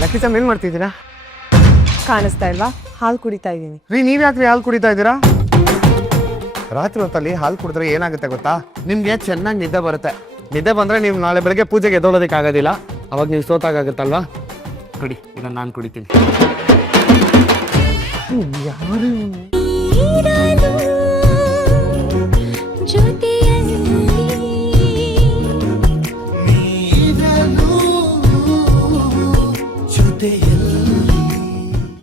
Lucky ಚಾಮ್ ಏನ್ ಮಾಡ್ತಿದ್ದೀರಾ? ಕಾಣಿಸ್ತಾ ಇಲ್ವಾ? ಹಾಲು ಕುಡಿತಾ ಇದ್ದೀನಿ. ರೀ, ನೀವ್ ಯಾಕ್ರಿ ಹಾಲು ಕುಡಿತಾ ಇದ್ದೀರಾ? ರಾತ್ರಿ ಹೊತ್ತಲ್ಲಿ ಹಾಲು ಕುಡಿದ್ರೆ ಏನಾಗುತ್ತೆ ಗೊತ್ತಾ? ನಿಮ್ಗೆ ಚೆನ್ನಾಗಿ ನಿದ್ದೆ ಬರುತ್ತೆ. ನಿದ್ದೆ ಬಂದ್ರೆ ನೀವು ನಾಳೆ ಬೆಳಗ್ಗೆ ಪೂಜೆಗೆ ಎದ್ದೋಳೋದಕ್ಕೆ ಆಗೋದಿಲ್ಲ. ಅವಾಗ ನೀವು ಸೋತಾಗುತ್ತಲ್ವಾ? ಕುಡಿ, ಇದನ್ನ ನಾನು ಕುಡಿತೀನಿ. ಯಾರು